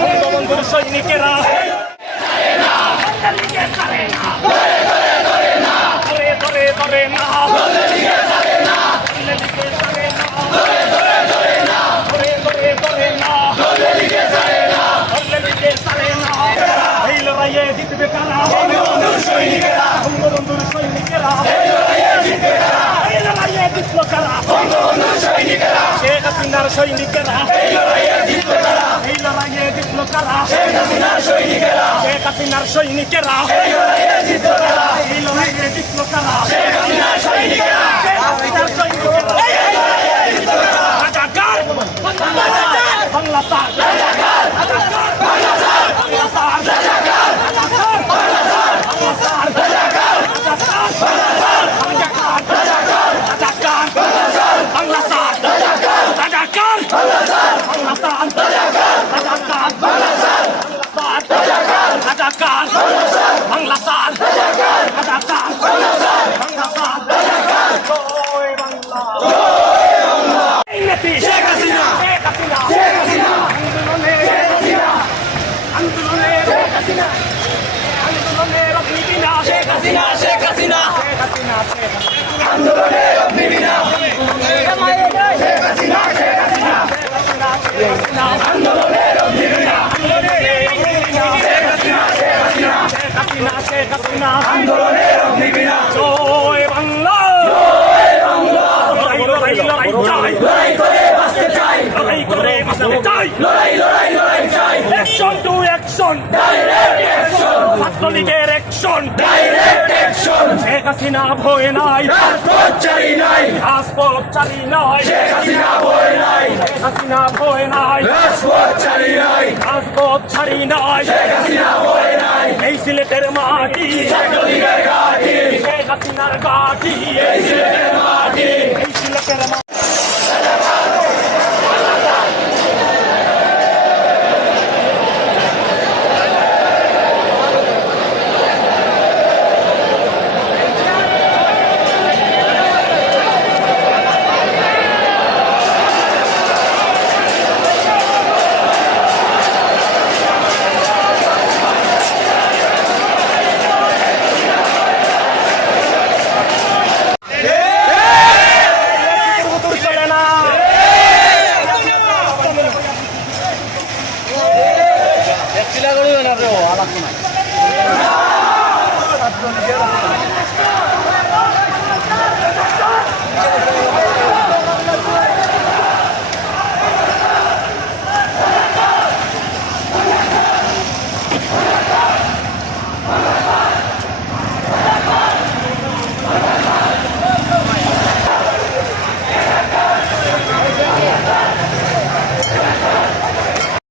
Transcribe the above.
বঙ্গবন্ধুর সৈনিকেরা জিতবে কারা বঙ্গবন্ধুর সৈনিকেরা বঙ্গবন্ধুর সৈনিকেরা জিতলো কারা বঙ্গবন্ধুর সৈনিকেরা শেখ হাসিনার সৈনিকেরা এই লড়াইয়ে জিতলো কারা এই লড়াইয়ে জিতলো কারা শেখ হাসিনার সৈনিকেরা শেখ হাসিনার সৈনিকেরা এই লড়াইয়ে জিতলো কারা এই লড়াইয়ে জিতলো কারা শেখ হাসিনার সৈনিকেরা শেখ হাসিনার সৈনিকেরা এই লড়াইয়ে জিতলো কারা রাজাকার বাংলা সার রাজাকার বাংলা সার বাংলা সার রাজাকার বাংলা সার বাংলা সার রাজাকার বাংলা সার রাজাকার রাজাকার বাংলা সার বাংলা সার রাজাকার রাজাকার বাংলা সার বাংলা সার রাজাকার রাজাকার বাংলা সার রাজাকার রাজাকার বাংলা সার বাংলা সার রাজাকার রাজাকার বাংলা সার বাংলা সার রাজাকার জয় বাংলা জয় বাংলা এই নেত্রী শেখ হাসিনা শেখ হাসিনা শেখ হাসিনা আন্দোলনে শেখ হাসিনা আন্দোলনে শেখ হাসিনা আন্দোলনের অগ্নিবীণা শেখ হাসিনা শেখ হাসিনা শেখ হাসিনা শেখ হাসিনা আন্দোলনের অগ্নিবীণা শেখ হাসিনা শেখ হাসিনা আন্দোলনের অগ্নিবীণা শেখ হাসিনা শেখ হাসিনা শেখ হাসিনা শেখ হাসিনা আন্দোলনের অগ্নিবীণা জয় বাংলা জয় বাংলা লড়াই লড়াই লড়াই চাই লড়াই করে বাঁচতে চাই লড়াই করে বাঁচতে চাই লড়াই লড়াই লড়াই চাই action to action direct action ছাত্রলীগের action direct action Sheikh Hasina ভয় নাই রাজপথ চাই নাই রাজপথ চাই নাই শেখ হাসিনা ভয় নাই শেখ হাসিনা ভয় নাই রাজপথ চাই নাই রাজপথ ছাড়ি নাই শেখ হাসিনা ভয় নাই এই সিলেটের মাটি ছাত্রলীগের ঘাঁটি শেখ হাসিনার ঘাঁটি এই সিলেটের মাটি এই সিলেটের মাটি চিলা করিবেন আর আলাপ নাই।